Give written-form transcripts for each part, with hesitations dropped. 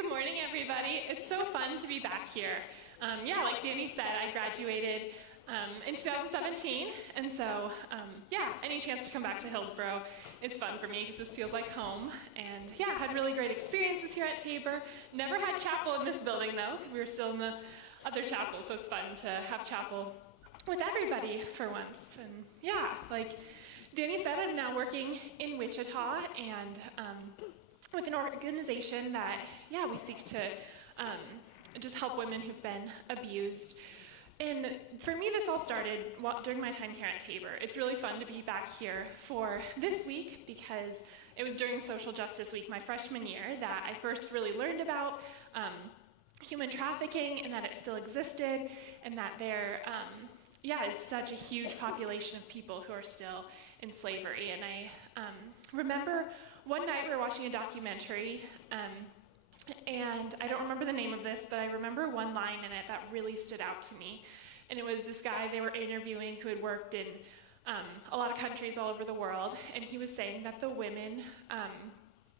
Good morning, everybody. It's so fun to be back here. Like Danny said, I graduated in 2017, and so any chance to come back to Hillsboro is fun for me because this feels like home. And I had really great experiences here at Tabor. Never had chapel in this building though. We were still in the other chapel, so it's fun to have chapel with everybody for once. And like Danny said, I'm now working in Wichita and with an organization that we seek to just help women who've been abused. And for me, this all started during my time here at Tabor. It's really fun to be back here for this week because it was during Social Justice Week my freshman year that I first really learned about human trafficking and that it still existed and that there is such a huge population of people who are still in slavery. And I remember one night we were watching a documentary and I don't remember the name of this, but I remember one line in it that really stood out to me. And it was this guy they were interviewing who had worked in a lot of countries all over the world. And he was saying that the women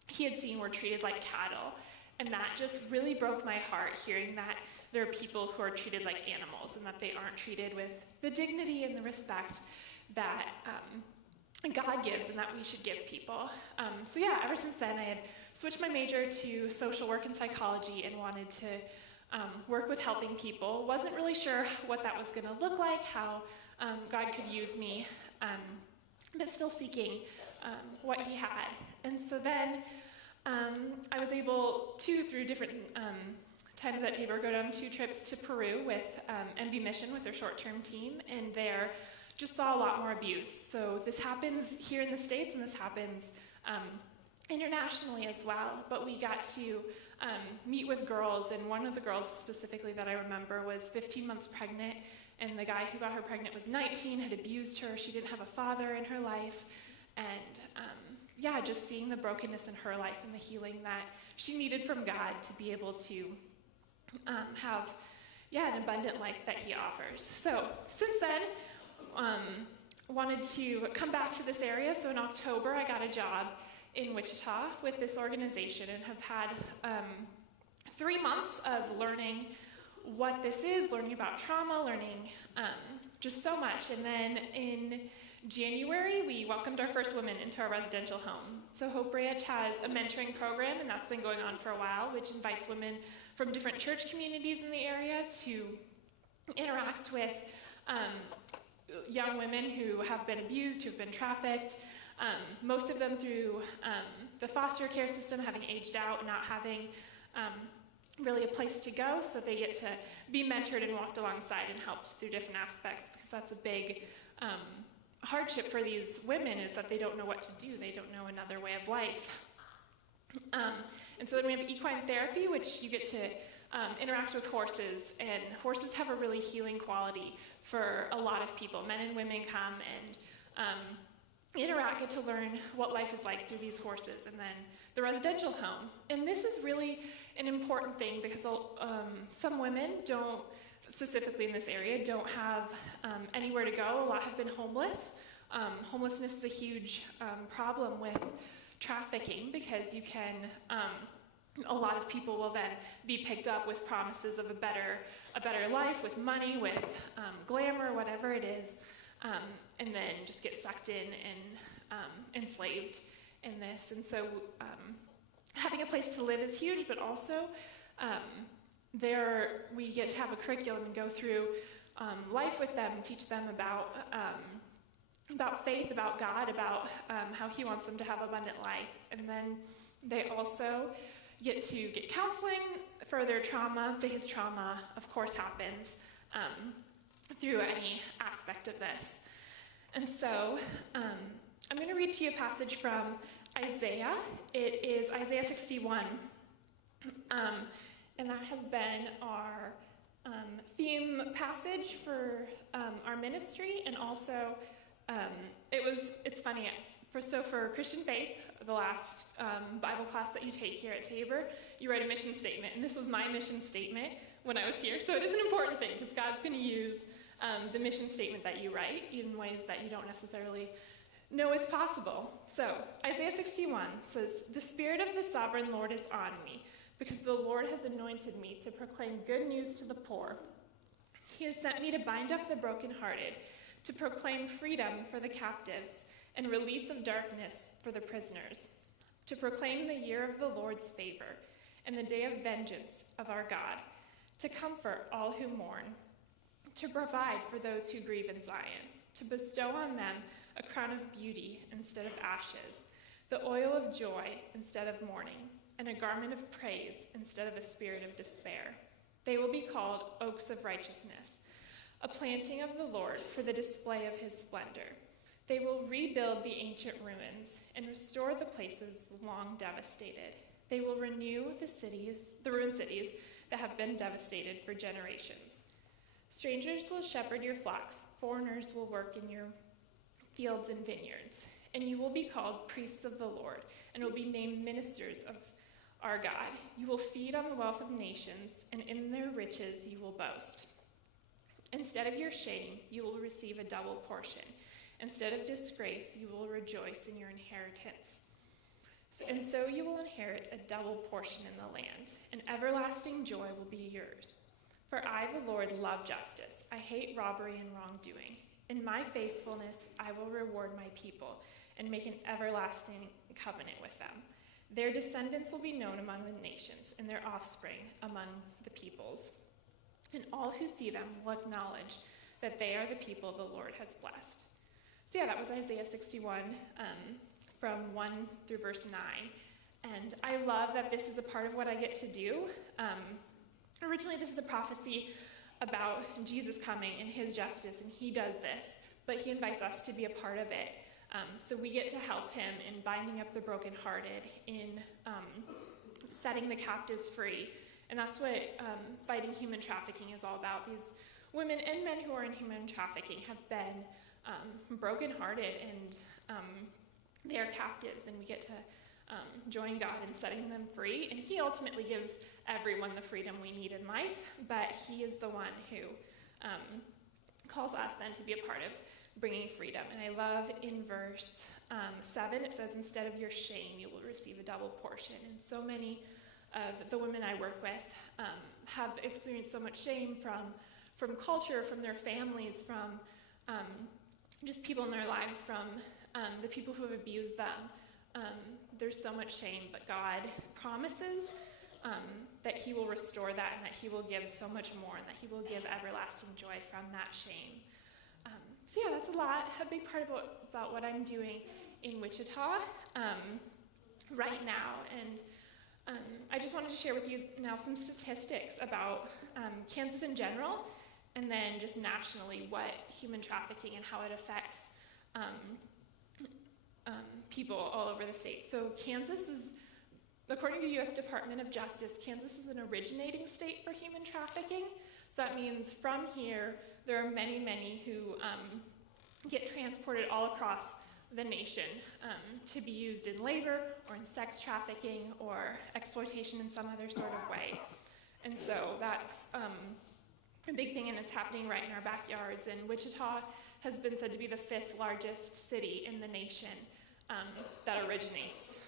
he had seen were treated like cattle. And that just really broke my heart, hearing that there are people who are treated like animals and that they aren't treated with the dignity and the respect that God gives and that we should give people. Ever since then I had switched my major to social work and psychology and wanted to work with helping people. Wasn't really sure what that was going to look like, how God could use me, but still seeking what he had. And so then I was able to, through different times at Tabor, go down 2 trips to Peru with MB Mission with their short-term team, and there just saw a lot more abuse. So this happens here in the States, and this happens internationally as well. But we got to meet with girls, and one of the girls specifically that I remember was 15 months pregnant, and the guy who got her pregnant was 19, had abused her. She didn't have a father in her life, and just seeing the brokenness in her life and the healing that she needed from God to be able to have an abundant life that he offers. So since then, wanted to come back to this area. So in October, I got a job in Wichita with this organization and have had 3 months of learning what this is, learning about trauma, learning just so much. And then in January, we welcomed our first woman into our residential home. So Hope Ranch has a mentoring program, and that's been going on for a while, which invites women from different church communities in the area to interact with young women who have been abused, who've been trafficked, most of them through the foster care system, having aged out and not having really a place to go, so they get to be mentored and walked alongside and helped through different aspects, because that's a big hardship for these women, is that they don't know what to do. They don't know another way of life. And so then we have equine therapy, which you get to interact with horses, and horses have a really healing quality for a lot of people. Men and women come and interact, get to learn what life is like through these horses. And then the residential home. And this is really an important thing because some women don't, specifically in this area, don't have anywhere to go. A lot have been homeless. Homelessness is a huge problem with trafficking because you can, a lot of people will then be picked up with promises of a better life, with money, with glamour, whatever it is, and then just get sucked in and enslaved in this. And so having a place to live is huge, but also there we get to have a curriculum and go through life with them, teach them about faith, about God, about how he wants them to have abundant life. And then they also get to get counseling for their trauma, because trauma, of course, happens through any aspect of this. And so I'm going to read to you a passage from Isaiah. It is Isaiah 61. And that has been our theme passage for our ministry, and also it's funny, for Christian faith, the last Bible class that you take here at Tabor, you write a mission statement, and this was my mission statement when I was here. So it is an important thing because God's going to use the mission statement that you write in ways that you don't necessarily know is possible. So Isaiah 61 says, "The Spirit of the Sovereign Lord is on me, because the Lord has anointed me to proclaim good news to the poor. He has sent me to bind up the brokenhearted, to proclaim freedom for the captives and release of darkness for the prisoners, to proclaim the year of the Lord's favor and the day of vengeance of our God, to comfort all who mourn, to provide for those who grieve in Zion, to bestow on them a crown of beauty instead of ashes, the oil of joy instead of mourning, and a garment of praise instead of a spirit of despair. They will be called oaks of righteousness, a planting of the Lord for the display of his splendor. They will rebuild the ancient ruins and restore the places long devastated. They will renew the ruined cities that have been devastated for generations. Strangers will shepherd your flocks, foreigners will work in your fields and vineyards, and you will be called priests of the Lord, and will be named ministers of our God. You will feed on the wealth of nations, and in their riches you will boast. Instead of your shame, you will receive a double portion. Instead of disgrace, you will rejoice in your inheritance. And so you will inherit a double portion in the land, and everlasting joy will be yours. For I, the Lord, love justice. I hate robbery and wrongdoing. In my faithfulness, I will reward my people and make an everlasting covenant with them. Their descendants will be known among the nations, and their offspring among the peoples. And all who see them will acknowledge that they are the people the Lord has blessed. So yeah, that was Isaiah 61, from 1 through verse 9. And I love that this is a part of what I get to do. Originally, this is a prophecy about Jesus coming and his justice, and he does this, but he invites us to be a part of it. So we get to help him in binding up the brokenhearted, in setting the captives free. And that's what fighting human trafficking is all about. These women and men who are in human trafficking have been brokenhearted, and they are captives, and we get to join God in setting them free. And he ultimately gives everyone the freedom we need in life, but he is the one who calls us then to be a part of bringing freedom. And I love in verse 7, it says, instead of your shame, you will receive a double portion. And so many of the women I work with have experienced so much shame from culture, from their families, from just people in their lives, from the people who have abused them. There's so much shame, but God promises that he will restore that, and that he will give so much more, and that he will give everlasting joy from that shame. So yeah, that's a big part about what I'm doing in Wichita right now. And I just wanted to share with you now some statistics about Kansas in general, and then just nationally what human trafficking and how it affects people all over the state. So Kansas is, according to the U.S. Department of Justice, Kansas is an originating state for human trafficking. So that means from here, there are many, many who get transported all across the nation to be used in labor or in sex trafficking or exploitation in some other sort of way. And so that's a big thing, and it's happening right in our backyards. And Wichita has been said to be the 5th largest city in the nation that originates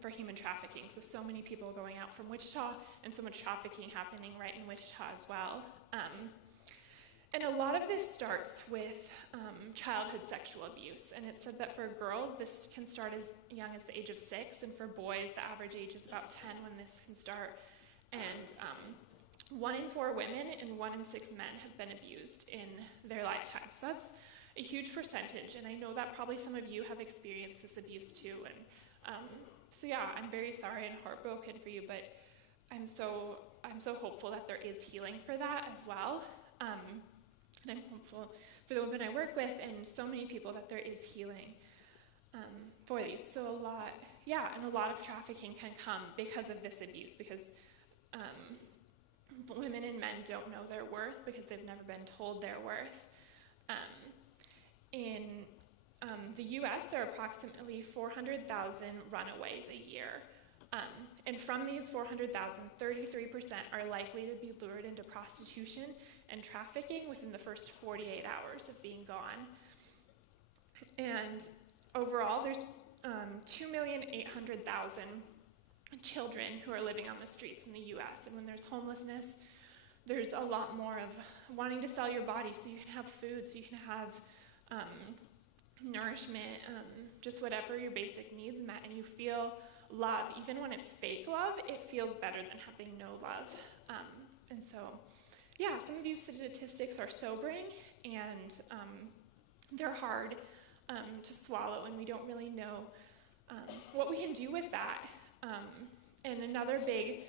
for human trafficking. So many people going out from Wichita, and so much trafficking happening right in Wichita as well. And a lot of this starts with childhood sexual abuse. And it's said that for girls, this can start as young as the age of 6, and for boys, the average age is about 10 when this can start. And 1 in 4 women and 1 in 6 men have been abused in their lifetime. So that's a huge percentage, and I know that probably some of you have experienced this abuse too. And so yeah, I'm very sorry and heartbroken for you, but I'm so hopeful that there is healing for that as well. And I'm hopeful for the women I work with and so many people that there is healing for these. So a lot of trafficking can come because of this abuse, because women and men don't know their worth because they've never been told their worth. In the U.S., there are approximately 400,000 runaways a year. And from these 400,000, 33% are likely to be lured into prostitution and trafficking within the first 48 hours of being gone. And overall, there's 2,800,000 children who are living on the streets in the U.S. And when there's homelessness, there's a lot more of wanting to sell your body so you can have food, so you can have nourishment, just whatever your basic needs met, and you feel love. Even when it's fake love, it feels better than having no love. And so, yeah, some of these statistics are sobering, and they're hard to swallow, and we don't really know what we can do with that. And another big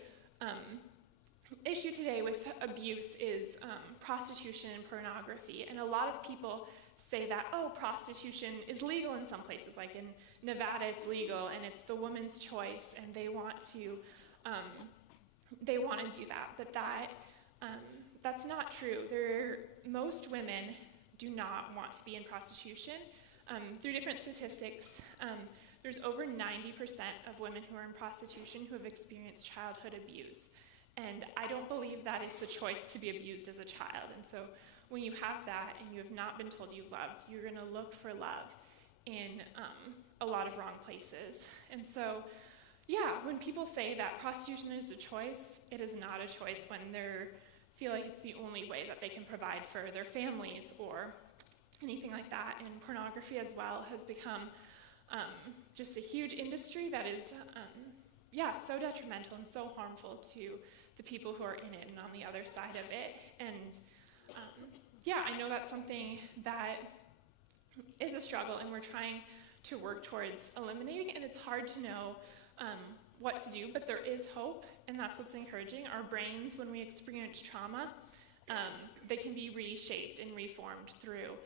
issue today with abuse is prostitution and pornography. And a lot of people say that, oh, prostitution is legal in some places, like in Nevada it's legal and it's the woman's choice, and they want to do that. But that's not true. Most women do not want to be in prostitution. Through different statistics, there's over 90% of women who are in prostitution who have experienced childhood abuse. And I don't believe that it's a choice to be abused as a child. And so when you have that and you have not been told you loved, you're going to look for love in a lot of wrong places. And so, yeah, when people say that prostitution is a choice, it is not a choice when they feel like it's the only way that they can provide for their families or anything like that. And pornography as well has become just a huge industry that is, so detrimental and so harmful to the people who are in it and on the other side of it. And I know that's something that is a struggle, and we're trying to work towards eliminating, and it's hard to know what to do, but there is hope, and that's what's encouraging. Our brains, when we experience trauma, they can be reshaped and reformed through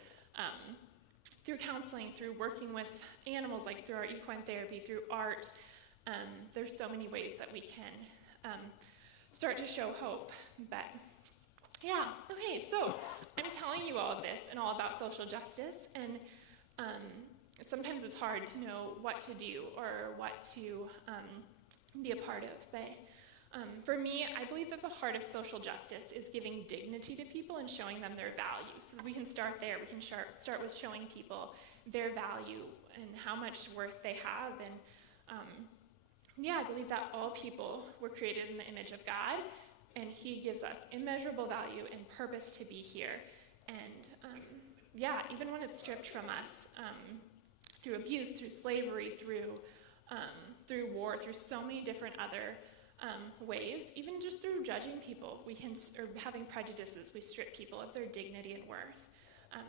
counseling, through working with animals, like through our equine therapy, through art. There's so many ways that we can start to show hope. But yeah, okay, so I'm telling you all of this and all about social justice, and sometimes it's hard to know what to do or what to be a part of. But for me, I believe that the heart of social justice is giving dignity to people and showing them their value. So we can start there. We can start with showing people their value and how much worth they have. And I believe that all people were created in the image of God, and He gives us immeasurable value and purpose to be here. And even when it's stripped from us through abuse, through slavery, through war, through so many different other ways, even just through judging people, or having prejudices, we strip people of their dignity and worth.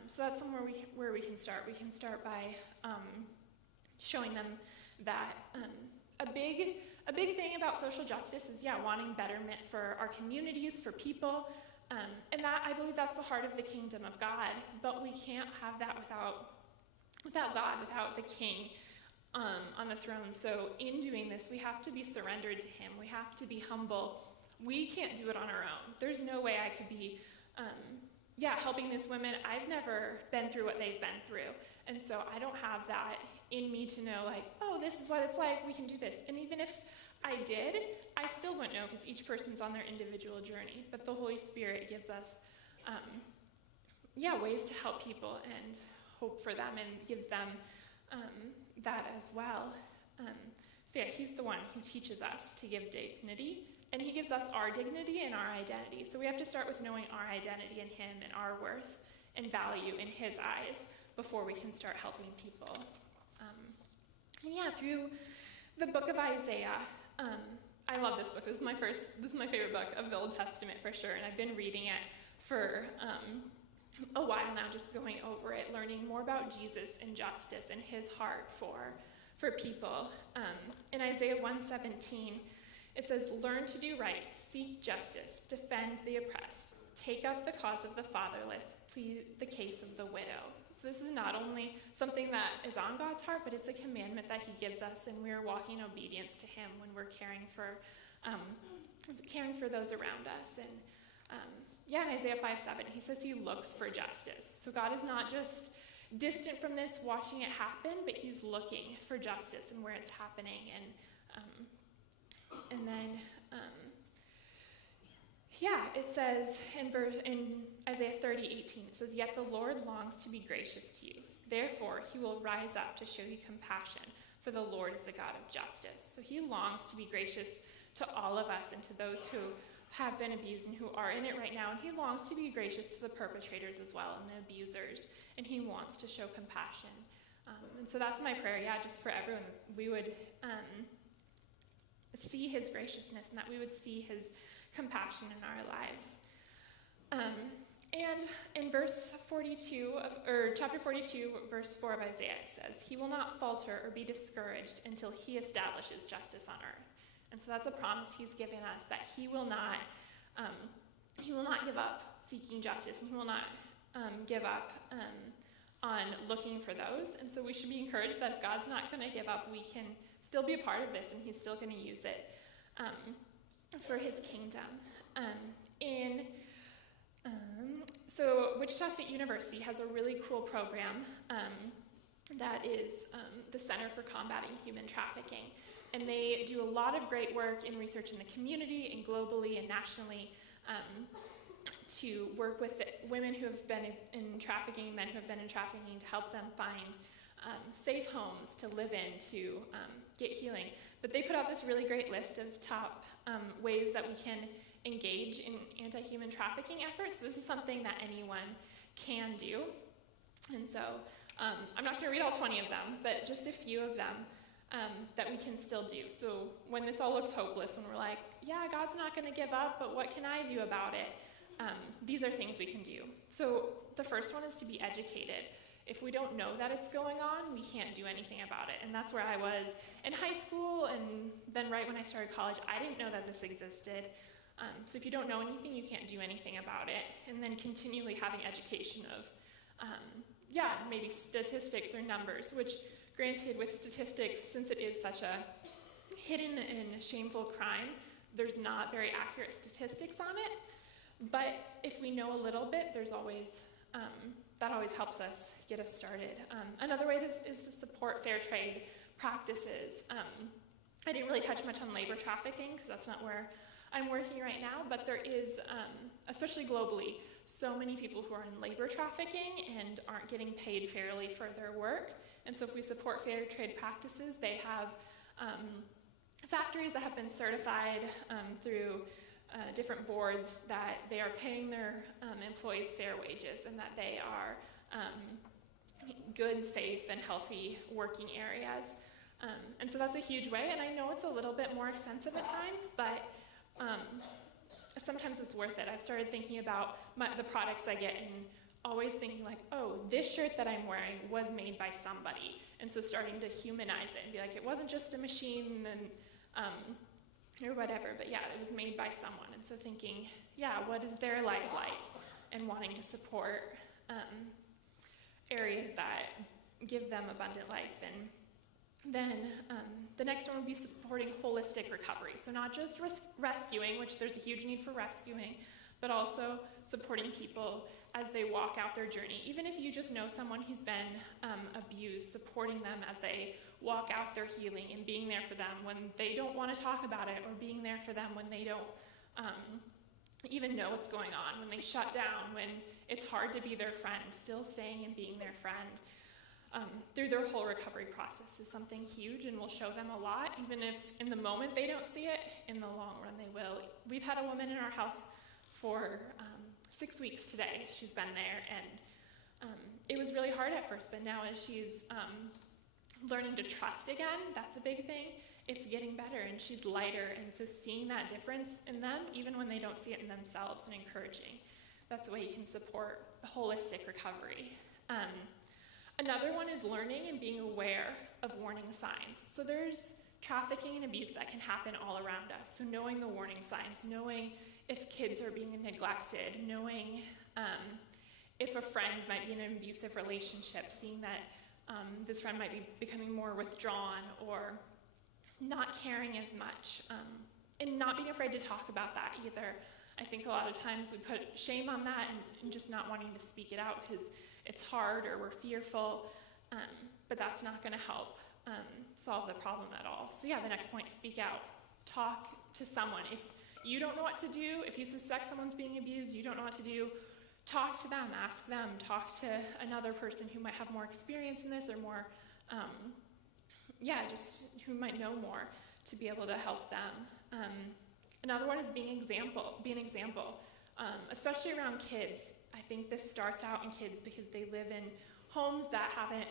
So that's somewhere where we can start. We can start by showing them that a big thing about social justice is wanting betterment for our communities, for people, and that, I believe that's the heart of the kingdom of God. But we can't have that without God, without the King on the throne. So in doing this, we have to be surrendered to Him. We have to be humble. We can't do it on our own. There's no way I could be helping these women. I've never been through what they've been through. And so I don't have that in me to know, like, oh, this is what it's like, we can do this. And even if I did, I still wouldn't know, because each person's on their individual journey. But the Holy Spirit gives us, ways to help people and hope for them, and gives them that as well. He's the one who teaches us to give dignity, and He gives us our dignity and our identity. So we have to start with knowing our identity in Him and our worth and value in His eyes before we can start helping people. Through the book of Isaiah, I love this book. This is my favorite book of the Old Testament for sure, and I've been reading it for a while now, just going over it, learning more about Jesus and justice and His heart for people. In Isaiah 1:17, it says, "Learn to do right, seek justice, defend the oppressed, take up the cause of the fatherless, plead the case of the widow." So this is not only something that is on God's heart, but it's a commandment that He gives us, and we're walking in obedience to Him when we're caring for those around us. And in Isaiah 5:7, He says He looks for justice. So God is not just distant from this, watching it happen, but He's looking for justice and where it's happening. And then it says in Isaiah 30:18, it says, "Yet the Lord longs to be gracious to you. Therefore, He will rise up to show you compassion for the Lord is a God of justice. So he longs to be gracious to all of us and to those who have been abused and who are in it right now. And he longs to be gracious to the perpetrators as well and the abusers. And he wants to show compassion. And so that's my prayer, just for everyone. We would see his graciousness and that we would see his compassion in our lives. And in chapter 42, verse 4 of Isaiah, it says, he will not falter or be discouraged until he establishes justice on earth. And so that's a promise he's giving us, that he will not give up seeking justice, and he will not give up on looking for those. And so we should be encouraged that if God's not going to give up, we can still be a part of this, and he's still going to use it for his kingdom. So Wichita State University has a really cool program that is the Center for Combating Human Trafficking. And they do a lot of great work in research in the community and globally and nationally to work with women who have been in trafficking, men who have been in trafficking, to help them find safe homes to live in, to get healing. But they put out this really great list of top ways that we can engage in anti-human trafficking efforts. So this is something that anyone can do. And so I'm not going to read all 20 of them, but just a few of them that we can still do. So when this all looks hopeless, when we're like, God's not going to give up, but what can I do about it? These are things we can do. So the first one is to be educated. If we don't know that it's going on, we can't do anything about it. And that's where I was in high school, and then right when I started college, I didn't know that this existed. So if you don't know anything, you can't do anything about it. And then continually having education of, maybe statistics or numbers, which granted with statistics, since it is such a hidden and shameful crime, there's not very accurate statistics on it. But if we know a little bit, there's always, that always helps us get us started. Another way is to support fair trade practices. I didn't really touch much on labor trafficking because that's not where I'm working right now, but there is, especially globally, so many people who are in labor trafficking and aren't getting paid fairly for their work. And so if we support fair trade practices, they have factories that have been certified through different boards that they are paying their employees fair wages and that they are good, safe, and healthy working areas. And so that's a huge way, and I know it's a little bit more expensive at times, but sometimes it's worth it. I've started thinking about the products I get and always thinking like, oh, this shirt that I'm wearing was made by somebody. And so starting to humanize it and be like, it wasn't just a machine and or whatever, but it was made by someone. And so thinking, what is their life like? And wanting to support areas that give them abundant life. And then the next one would be supporting holistic recovery. So not just rescuing, which there's a huge need for rescuing, but also supporting people as they walk out their journey. Even if you just know someone who's been abused, supporting them as they walk out their healing and being there for them when they don't want to talk about it, or being there for them when they don't even know what's going on, when they shut down, when it's hard to be their friend, still staying and being their friend. Through their whole recovery process is something huge and will show them a lot. Even if in the moment they don't see it, in the long run they will. We've had a woman in our house for 6 weeks today. She's been there, and it was really hard at first, but now as she's learning to trust again, that's a big thing. It's getting better, and she's lighter, and so seeing that difference in them, even when they don't see it in themselves, and encouraging. That's a way you can support the holistic recovery. Another one is learning and being aware of warning signs. So there's trafficking and abuse that can happen all around us. So knowing the warning signs, knowing if kids are being neglected, knowing if a friend might be in an abusive relationship, seeing that this friend might be becoming more withdrawn or not caring as much, and not being afraid to talk about that either. I think a lot of times we put shame on that and just not wanting to speak it out because it's hard or we're fearful, but that's not going to help solve the problem at all. So the next point, speak out. Talk to someone. If you don't know what to do, if you suspect someone's being abused, you don't know what to do, talk to them, ask them, talk to another person who might have more experience in this or more, just who might know more to be able to help them. Another one is be an example, especially around kids. I think this starts out in kids because they live in homes that haven't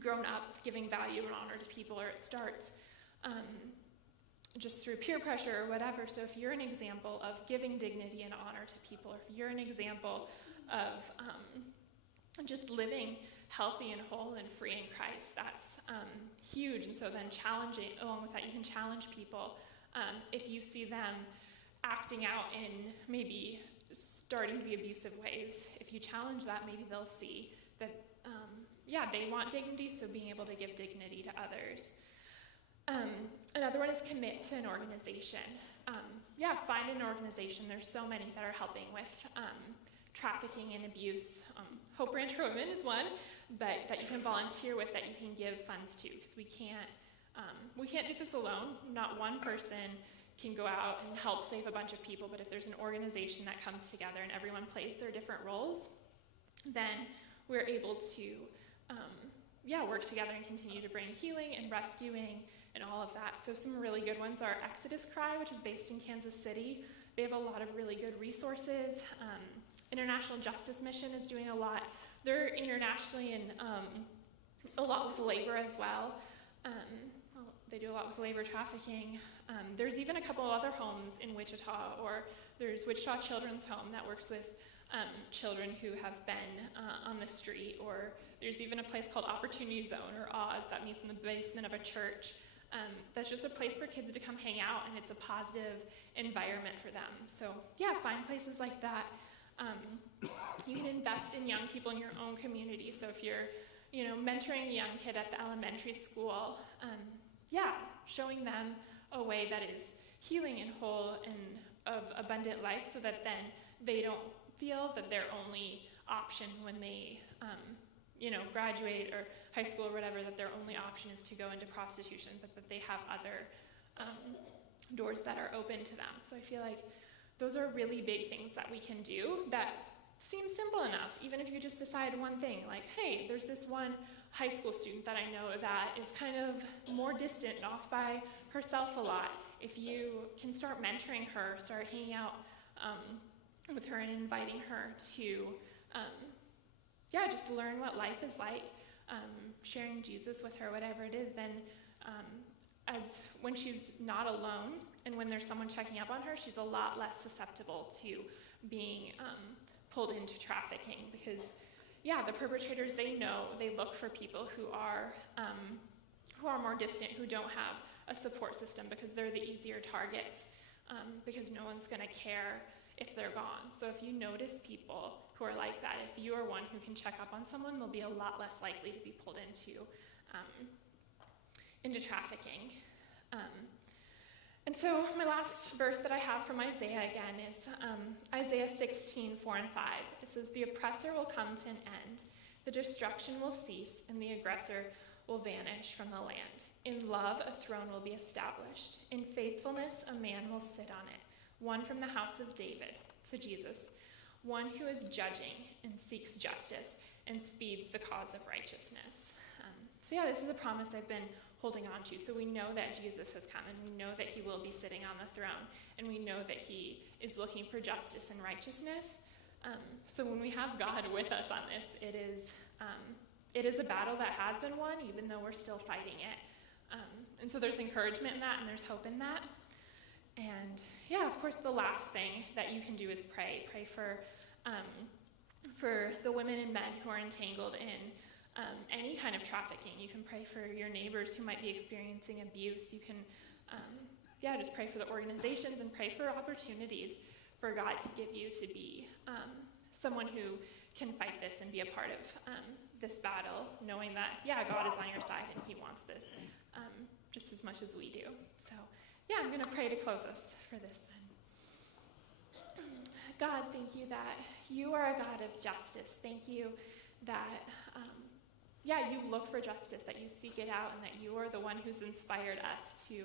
grown up giving value and honor to people, or it starts just through peer pressure or whatever. So if you're an example of giving dignity and honor to people, or if you're an example of just living healthy and whole and free in Christ, that's huge. And so then along with that, you can challenge people. If you see them acting out in maybe starting to be abusive ways, if you challenge that, maybe they'll see that, they want dignity, so being able to give dignity to others. Another one is commit to an organization. Find an organization. There's so many that are helping with trafficking and abuse. Hope Ranch for Women is one, but that you can volunteer with, that you can give funds to, because we can't do this alone. Not one person can go out and help save a bunch of people, but if there's an organization that comes together and everyone plays their different roles, then we're able to work together and continue to bring healing and rescuing and all of that. So some really good ones are Exodus Cry, which is based in Kansas City. They have a lot of really good resources. International Justice Mission is doing a lot. They're internationally and a lot with labor as well. They do a lot with labor trafficking. There's even a couple of other homes in Wichita, or there's Wichita Children's Home that works with children who have been on the street, or there's even a place called Opportunity Zone, or Oz, that meets in the basement of a church. That's just a place for kids to come hang out, and it's a positive environment for them. So find places like that. You can invest in young people in your own community. So if you're, mentoring a young kid at the elementary school, showing them a way that is healing and whole and of abundant life, so that then they don't feel that their only option when they, graduate or high school or whatever, that their only option is to go into prostitution, but that they have other doors that are open to them. So I feel like those are really big things that we can do that seem simple enough, even if you just decide one thing, like, hey, there's this one high school student that I know that is kind of more distant and off by herself a lot. If you can start mentoring her, start hanging out with her and inviting her to, just learn what life is like, sharing Jesus with her, whatever it is, then as when she's not alone and when there's someone checking up on her, she's a lot less susceptible to being pulled into trafficking, because the perpetrators, they look for people who are more distant, who don't have a support system, because they're the easier targets, because no one's going to care if they're gone. So if you notice people who are like that, if you are one who can check up on someone, they'll be a lot less likely to be pulled into trafficking. And so my last verse that I have from Isaiah again is Isaiah 16:4 and 5. It says, "The oppressor will come to an end, the destruction will cease, and the aggressor will vanish from the land. In love a throne will be established. In faithfulness a man will sit on it, one from the house of David," to Jesus, "one who is judging and seeks justice and speeds the cause of righteousness." This is a promise I've been holding on to. So we know that Jesus has come, and we know that he will be sitting on the throne, and we know that he is looking for justice and righteousness. So when we have God with us on this, it is a battle that has been won, even though we're still fighting it. And so there's encouragement in that, and there's hope in that. And of course, the last thing that you can do is pray. Pray for the women and men who are entangled in any kind of trafficking. You can pray for your neighbors who might be experiencing abuse. You can, just pray for the organizations and pray for opportunities for God to give you to be someone who can fight this and be a part of this battle, knowing that, God is on your side and he wants this just as much as we do. So, I'm going to pray to close us for this then. God, thank you that you are a God of justice. Thank you that, you look for justice, that you seek it out, and that you are the one who's inspired us to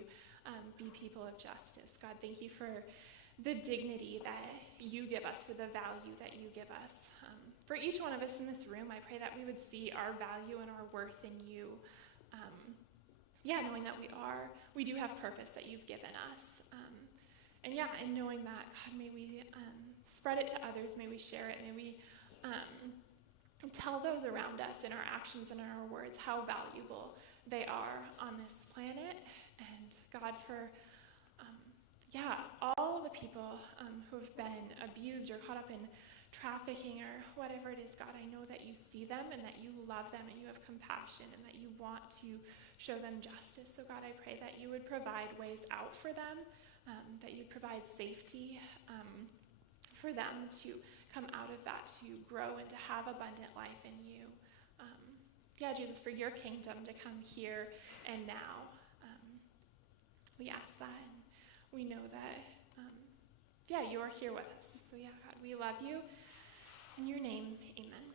be people of justice. God, thank you for the dignity that you give us, for the value that you give us. For each one of us in this room, I pray that we would see our value and our worth in you, knowing that we do have purpose that you've given us. And knowing that, God, may we spread it to others, may we share it, may we tell those around us in our actions and in our words how valuable they are on this planet. And God, for all the people who have been abused or caught up in trafficking or whatever it is, God, I know that you see them and that you love them and you have compassion and that you want to show them justice. So God, I pray that you would provide ways out for them, that you provide safety for them to come out of that, to grow and to have abundant life in you. Jesus, for your kingdom to come here and now. We ask that, and we know that, you are here with us. So God, we love you. In your name, amen.